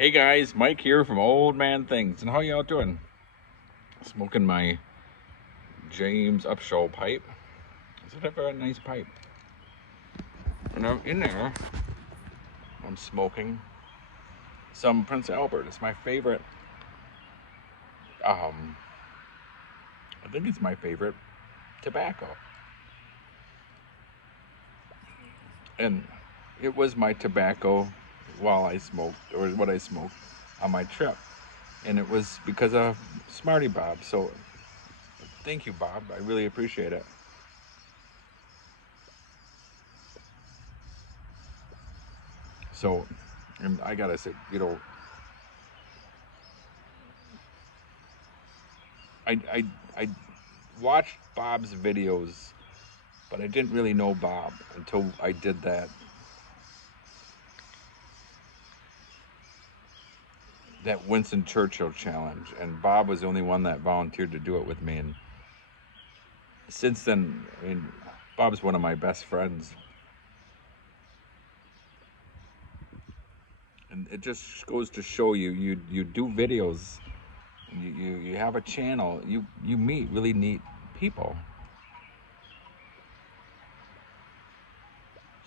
Hey guys, Mike here from Old Man Things, and how y'all doing? Smoking my James Upshaw pipe. Is it ever a nice pipe? And I'm in there. I'm smoking some Prince Albert. It's my favorite. I think it's my favorite tobacco, and it was my tobacco while I smoked, or what I smoked on my trip, and it was because of Smarty Bob. So thank you, Bob. I really appreciate it. So, and I gotta say, I watched Bob's videos, but I didn't really know Bob until I did that Winston Churchill challenge, and Bob was the only one that volunteered to do it with me. And since then, I mean, Bob's one of my best friends, and it just goes to show you do videos, and you have a channel, you meet really neat people.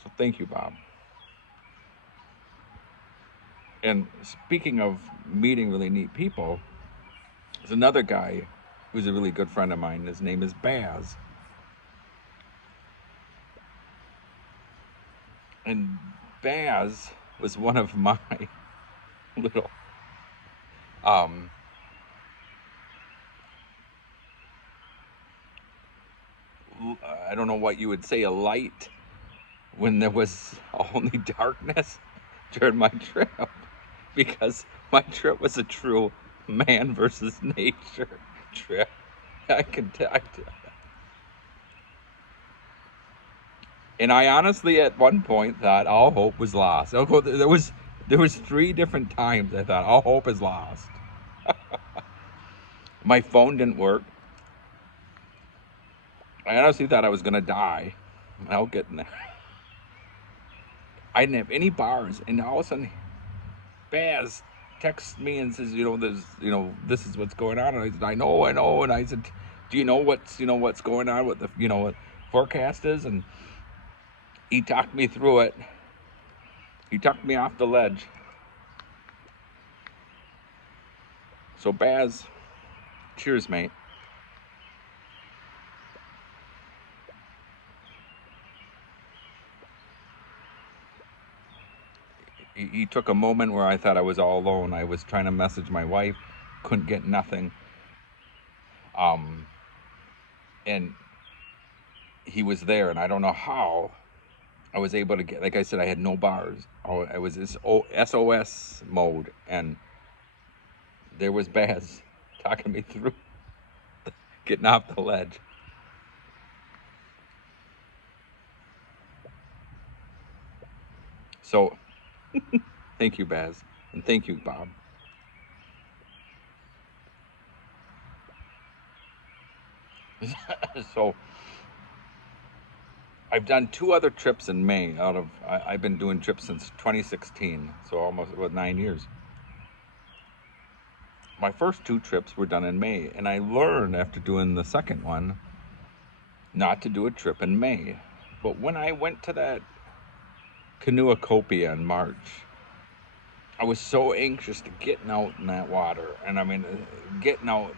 So thank you, Bob. And speaking of meeting really neat people, there's another guy who's a really good friend of mine. His name is Baz. And Baz was one of my little I don't know what you would say, a light when there was only darkness during my trip, because my trip was a true man versus nature trip. I can tell. And I honestly, at one point, thought all hope was lost. There was 3 different times I thought all hope is lost. My phone didn't work. I honestly thought I was gonna die. I'll get in there. I didn't have any bars, and all of a sudden, Baz texts me and says, this is what's going on. And I said, I know. And I said, do you know what's going on, what what forecast is? And he talked me through it. He talked me off the ledge. So Baz, cheers, mate. He took a moment where I thought I was all alone. I was trying to message my wife, couldn't get nothing. And he was there, and I don't know how I was able to get, like I said, I had no bars. I was this SOS mode, and there was Baz talking me through getting off the ledge. So, thank you, Baz, and thank you, Bob. So, I've done 2 other trips in May. I've been doing trips since 2016, so almost 9 years. My first 2 trips were done in May, and I learned after doing the second one not to do a trip in May. But when I went to that Canoacopia in March, I was so anxious to getting out in that water, and I mean, getting out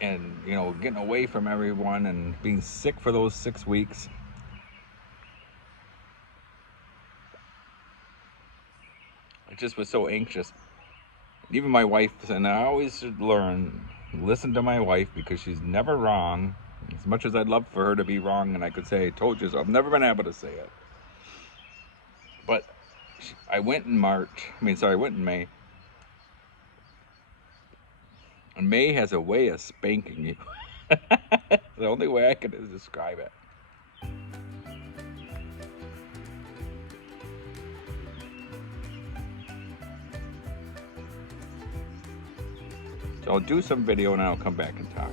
and getting away from everyone and being sick for those 6 weeks. I just was so anxious. Even my wife, and I always should listen to my wife, because she's never wrong. As much as I'd love for her to be wrong and I could say, I told you so, I've never been able to say it. But I went in May. And May has a way of spanking you. The only way I can describe it. So I'll do some video and I'll come back and talk.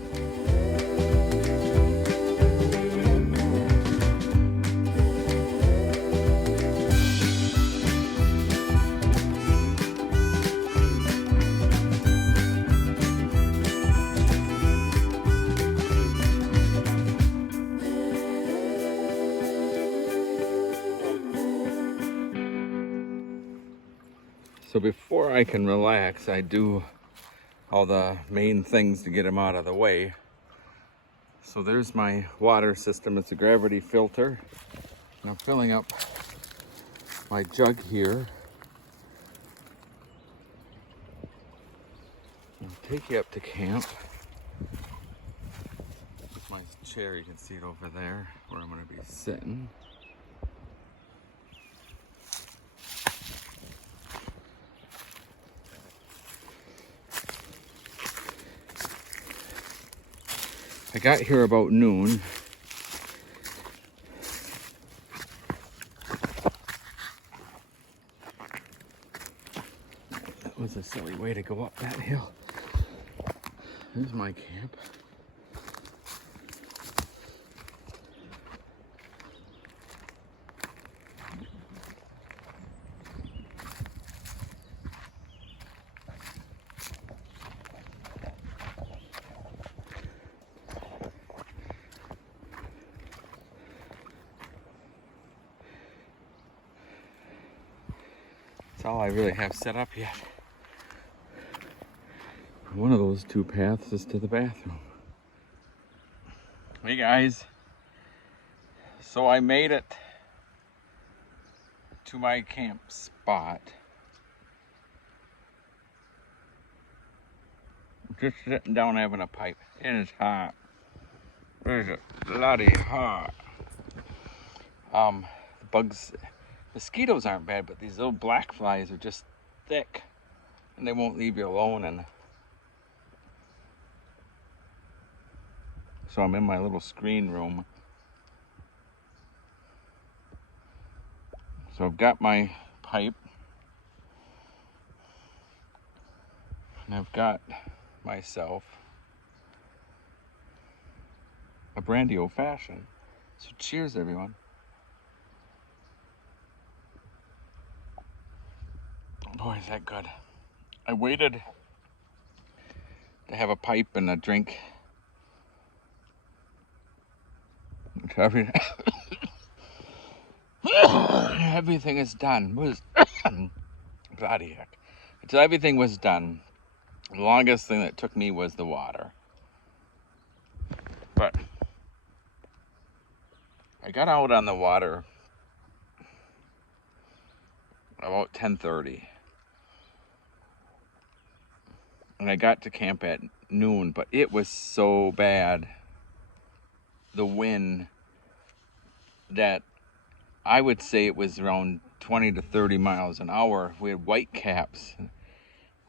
So before I can relax, I do all the main things to get them out of the way. So there's my water system. It's a gravity filter. And I'm filling up my jug here. I'll take you up to camp. My chair, you can see it over there, where I'm going to be sitting. I got here about noon. That was a silly way to go up that hill. There's my camp. That's all I really have set up yet. One of those two paths is to the bathroom. Hey guys, so I made it to my camp spot. Just sitting down having a pipe. It is hot. It is bloody hot. The bugs, mosquitoes aren't bad, but these little black flies are just thick and they won't leave you alone. And so I'm in my little screen room. So I've got my pipe and I've got myself a brandy old fashioned. So cheers everyone. Boy, is that good. I waited to have a pipe and a drink. Everything is done. Bloody heck. Until everything was done, the longest thing that took me was the water. But I got out on the water about 10:30. And I got to camp at noon, but it was so bad, the wind, that I would say it was around 20 to 30 miles an hour. We had white caps.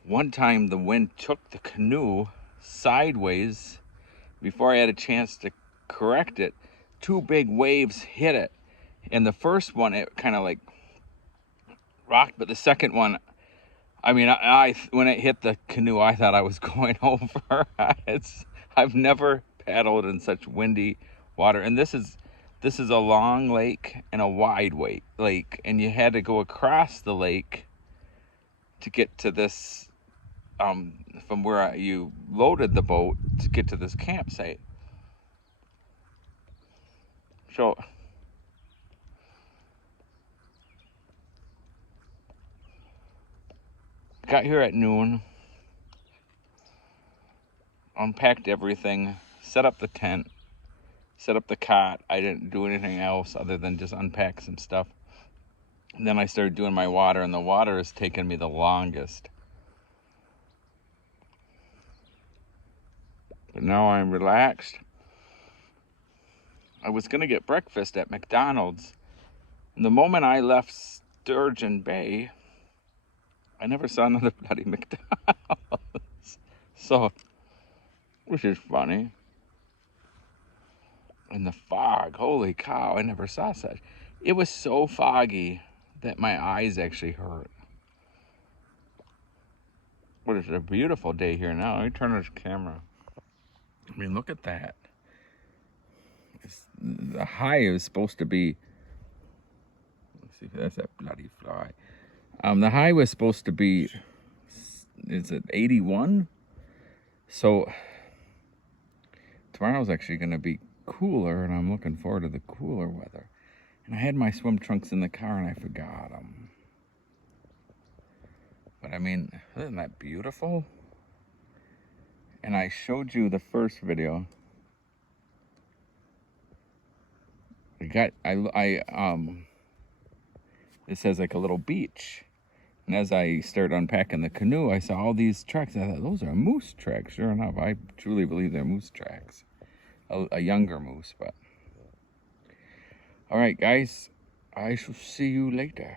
One time the wind took the canoe sideways. Before I had a chance to correct it, two big waves hit it. And the first one, it kind of like rocked, but the second one, I mean, I when it hit the canoe, I thought I was going over. I've never paddled in such windy water, and this is a long lake and a wide lake, and you had to go across the lake to get to this, from where you loaded the boat to get to this campsite. So got here at noon, unpacked everything, set up the tent, set up the cot. I didn't do anything else other than just unpack some stuff. And then I started doing my water, and the water has taken me the longest. But now I'm relaxed. I was going to get breakfast at McDonald's. And the moment I left Sturgeon Bay, I never saw another bloody McDonald's. So, which is funny. And the fog, holy cow, I never saw such. It was so foggy that my eyes actually hurt. But it's a beautiful day here now. Let me turn this camera. I mean, look at that. The high is supposed to be, let's see if that's that bloody fly. The high was supposed to be, is it 81? So tomorrow's actually going to be cooler, and I'm looking forward to the cooler weather. And I had my swim trunks in the car, and I forgot them. But I mean, isn't that beautiful? And I showed you the first video. It says like a little beach. And as I started unpacking the canoe, I saw all these tracks. I thought, those are moose tracks. Sure enough, I truly believe they're moose tracks. A younger moose, but. All right, guys. I shall see you later.